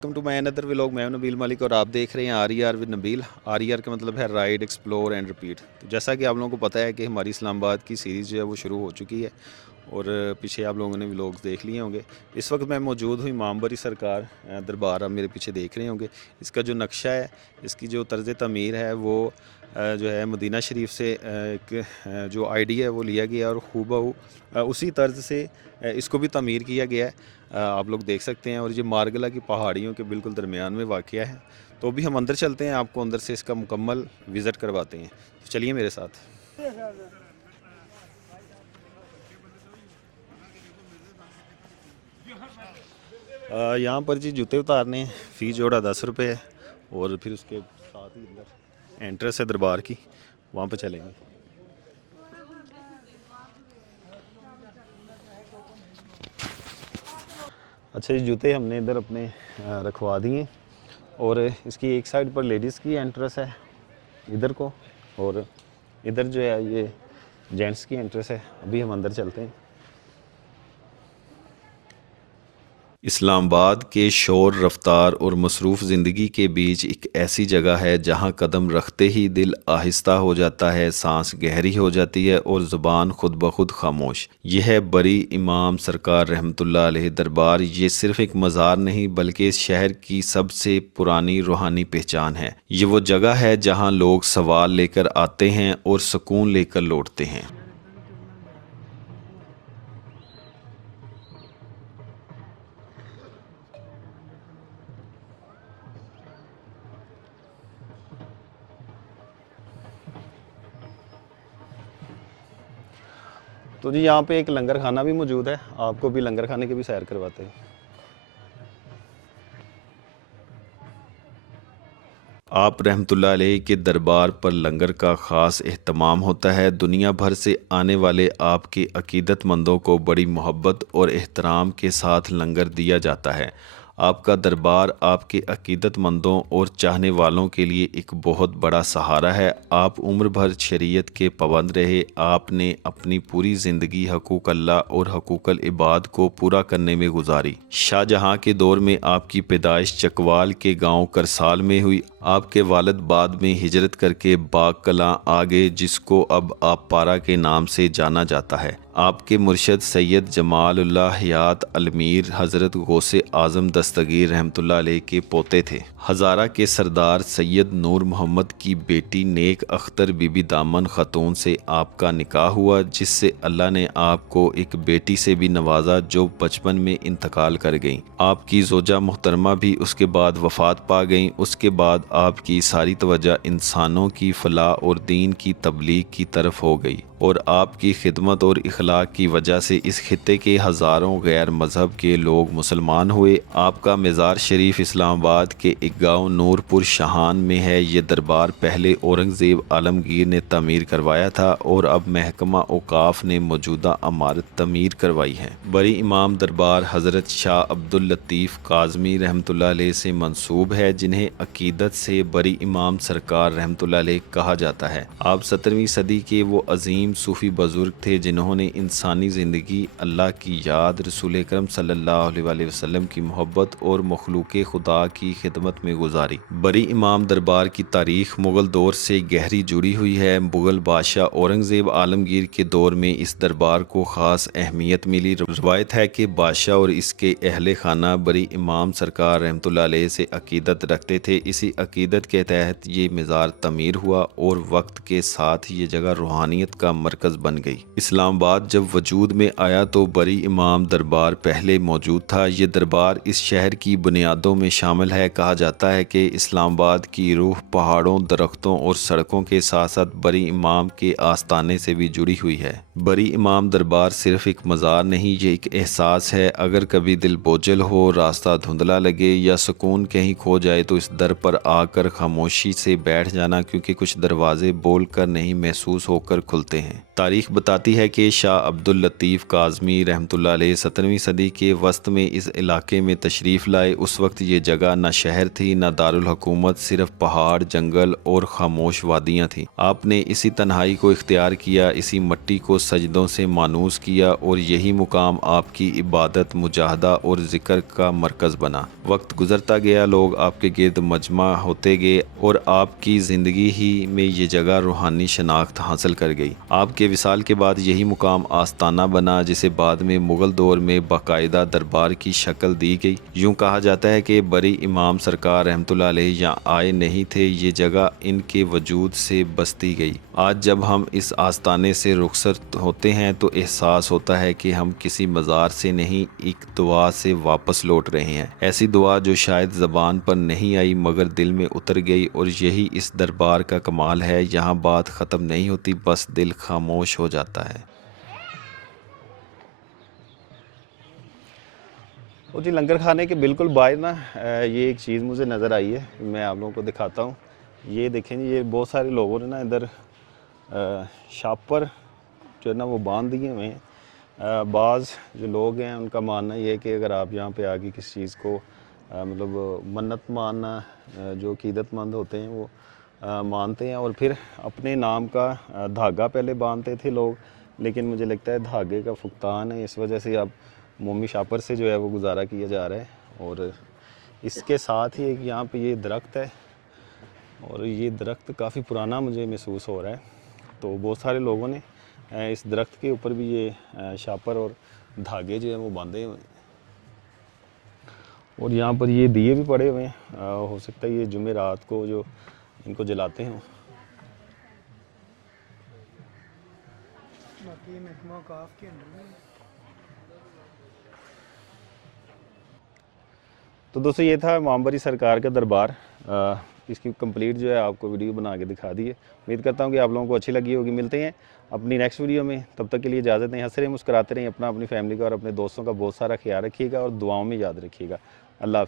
Welcome to my another vlog. मैं हूं नबील मलिक और आप देख रहे हैं आर विद नबील। आर का मतलब है राइड, एक्सप्लोर एंड रिपीट। तो जैसा कि आप लोगों को पता है कि हमारी इस्लामाबाद की सीरीज़ जो है वो शुरू हो चुकी है और पीछे आप लोगों ने व्लॉग्स देख लिए होंगे। इस वक्त मैं मौजूद हूँ इमाम बरी सरकार दरबार। आप मेरे पीछे देख रहे होंगे। इसका जो नक्शा है, इसकी जो तर्ज़ तमीर है वो जो है मदीना शरीफ से एक जो आइडिया है वो लिया गया और खूबहू उसी तर्ज से इसको भी तमीर किया गया है। आप लोग देख सकते हैं और ये मारगला की पहाड़ियों के बिल्कुल दरमियान में वाक़या है। तो अभी हम अंदर चलते हैं, आपको अंदर से इसका मुकम्मल विज़िट करवाते हैं। तो चलिए मेरे साथ। यहाँ पर जी जूते उतारने हैं, फ़ी जोड़ा 10 रुपये है और फिर उसके साथ ही अंदर एंट्रेंस है दरबार की, वहाँ पर चलेंगे। अच्छा, ये जूते हमने इधर अपने रखवा दिए और इसकी एक साइड पर लेडीज़ की एंट्रेंस है इधर को, और इधर जो है ये जेंट्स की एंट्रेंस है। अभी हम अंदर चलते हैं। इस्लामाबाद के शोर रफ्तार और मसरूफ़ ज़िंदगी के बीच एक ऐसी जगह है जहाँ कदम रखते ही दिल आहिस्ता हो जाता है, सांस गहरी हो जाती है और ज़ुबान खुद ब खुद खामोश। यह है बरी इमाम सरकार रहमतुल्लाह अलैह दरबार। ये सिर्फ़ एक मज़ार नहीं बल्कि इस शहर की सबसे पुरानी रूहानी पहचान है। ये वो जगह है जहाँ लोग सवाल लेकर आते हैं और सुकून लेकर लौटते हैं। तो जी यहाँ पे एक लंगर खाना भी मौजूद है, आपको भी लंगर खाने की भी सैर करवाते हैं। आप रहमतुल्लाह अलैह के दरबार पर लंगर का ख़ास एहतमाम होता है। दुनिया भर से आने वाले आपके अकीदतमंदों को बड़ी मोहब्बत और एहतराम के साथ लंगर दिया जाता है। आपका दरबार आपके अकीदतमंदों और चाहने वालों के लिए एक बहुत बड़ा सहारा है। आप उम्र भर शरीयत के पाबंद रहे। आपने अपनी पूरी ज़िंदगी हकूक़ अल्लाह और हकूक़ल इबाद को पूरा करने में गुजारी। शाहजहाँ के दौर में आपकी पैदाइश चकवाल के गांव करसाल में हुई। आपके वालिद बाद में हिजरत करके बाग कलां आ गए, जिसको अब आप पारा के नाम से जाना जाता है। आपके मुर्शद सैयद जमालुल्लाह हयात अलमीर हज़रत गौसे आज़म दस्तगीर रहमतुल्लाह अलैह के पोते थे। हज़ारा के सरदार सैयद नूर मोहम्मद की बेटी नेक अख्तर बीबी दामन ख़तून से आपका निकाह हुआ, जिससे अल्लाह ने आपको एक बेटी से भी नवाजा जो बचपन में इंतकाल कर गईं। आपकी ज़ोजा मोहतरमा भी उसके बाद वफ़ात पा गईं। उसके बाद आपकी सारी तवज्जो इंसानों की फ़लाह और दीन की तबलीग की तरफ हो गई और आपकी खिदमत और इखलाक की वजह से इस खित्ते के हज़ारों गैर मज़हब के लोग मुसलमान हुए। आपका मज़ार शरीफ इस्लामाबाद के एक गाँव नूरपुर शाहान में है। ये दरबार पहले औरंगज़ेब आलमगीर ने तमीर करवाया था और अब महकमा औकाफ ने मौजूदा इमारत तमीर करवाई है। बरी इमाम दरबार हज़रत शाह अब्दुल लतीफ़ काज़मी रहमतुल्लाह अलैह से मंसूब है, जिन्हें अकीदत से बरी इमाम सरकार रहमतुल्लाह अलैह कहा जाता है। आप 17वीं सदी के वो अजीम सूफ़ी बुज़ुर्ग थे जिन्होंने इंसानी ज़िंदगी, अल्लाह की याद, रसूल अकरम सल्लल्लाहु अलैहि वसल्लम की मोहब्बत और मखलूक़ खुदा की खिदमत में गुजारी। बरी इमाम दरबार की तारीख़ मुग़ल दौर से गहरी जुड़ी हुई है। मुग़ल बादशाह औरंगज़ेब आलमगीर के दौर में इस दरबार को ख़ास अहमियत मिली। रवायत है कि बादशाह और इसके अहले खाना बरी इमाम सरकार रहमतुल्लाह अलैह से अकीदत रखते थे। इसी अकीदत के तहत ये मज़ार तमीर हुआ और वक्त के साथ ये जगह रूहानियत का मरकज़ बन गई। इस्लामाबाद जब वजूद में आया तो बरी इमाम दरबार पहले मौजूद था। ये दरबार इस शहर की बुनियादों में शामिल है। कहा जाता है कि इस्लामाबाद की रूह पहाड़ों, दरख्तों और सड़कों के साथ साथ बरी इमाम के आस्थाने से भी जुड़ी हुई है। बरी इमाम दरबार सिर्फ एक मज़ार नहीं, ये एक एहसास है। अगर कभी दिल बोझल हो, रास्ता धुंधला लगे या सुकून कहीं खो जाए तो इस दर पर आकर खामोशी से बैठ जाना, क्योंकि कुछ दरवाजे बोल कर नहीं महसूस होकर खुलते हैं। तारीख बताती है कि शाह अब्दुल लतीफ़ काज़मी रहमतुल्लाह अलैह 17वीं सदी के वस्त में इस इलाके में तशरीफ़ लाए। उस वक्त ये जगह न शहर थी न दारुल हुकूमत, सिर्फ पहाड़, जंगल और खामोश वादियाँ थीं। आपने इसी तन्हाई को इख्तियार किया, इसी मट्टी को सजदों से मानूस किया और यही मुकाम आपकी इबादत, मुजाहदा और ज़िक्र का मरकज़ बना। वक्त गुज़रता गया, लोग आपके गिर्द मजमा होते गए और आपकी ज़िंदगी ही में ये जगह रूहानी शनाख्त हासिल कर गई। आपके विसाल के बाद यही मुकाम आस्ताना बना, जिसे बाद में मुग़ल दौर में बाकायदा दरबार की शक्ल दी गई। यूँ कहा जाता है कि बड़ी इमाम सरकार रहमतुल्लाह अलैह यहाँ आए नहीं थे, ये जगह इनके वजूद से बसती गई। आज जब हम इस आस्ताने से रुखसत होते हैं तो एहसास होता है कि हम किसी मज़ार से नहीं, एक दुआ से वापस लौट रहे हैं। ऐसी दुआ जो शायद ज़बान पर नहीं आई मगर दिल में उतर गई, और यही इस दरबार का कमाल है। यहाँ बात ख़त्म नहीं होती, बस दिल खामोश हो जाता है। वो जी लंगर खाने के बिल्कुल बाहर ना ये एक चीज़ मुझे नज़र आई है, मैं आप लोगों को दिखाता हूँ। ये देखें जी, ये बहुत सारे लोगों ने ना इधर शापर जो है ना वो बांध दिए हुए हैं। बाज़ जो लोग हैं उनका मानना ये है कि अगर आप यहाँ पे आके किसी चीज़ को मतलब मन्नत मानना, जो अक़ीदतमंद होते हैं वो मानते हैं और फिर अपने नाम का धागा पहले बांधते थे लोग, लेकिन मुझे लगता है धागे का फुकतान है, इस वजह से अब मोमी शापर से जो है वो गुजारा किया जा रहा है। और इसके साथ ही एक यहाँ पे ये दरख्त है और ये दरख्त काफ़ी पुराना मुझे महसूस हो रहा है, तो बहुत सारे लोगों ने इस दरख्त के ऊपर भी ये शापर और धागे जो है वो बांधे हुए हैं। और यहाँ पर ये दिए भी पड़े हुए हैं, हो सकता है ये जुमे रात को जो इनको जलाते हैं। तो दोस्तों ये था इमामबाड़ी सरकार का दरबार। इसकी कंप्लीट जो है आपको वीडियो बना के दिखा दी है। उम्मीद करता हूँ कि आप लोगों को अच्छी लगी होगी। मिलते हैं अपनी नेक्स्ट वीडियो में, तब तक के लिए इजाज़त दें। हंसते रहें, मुस्कुराते रहें, अपनी फैमिली का और अपने दोस्तों का बहुत सारा ख्याल रखिएगा और दुआओं में याद रखिएगा। अल्लाह।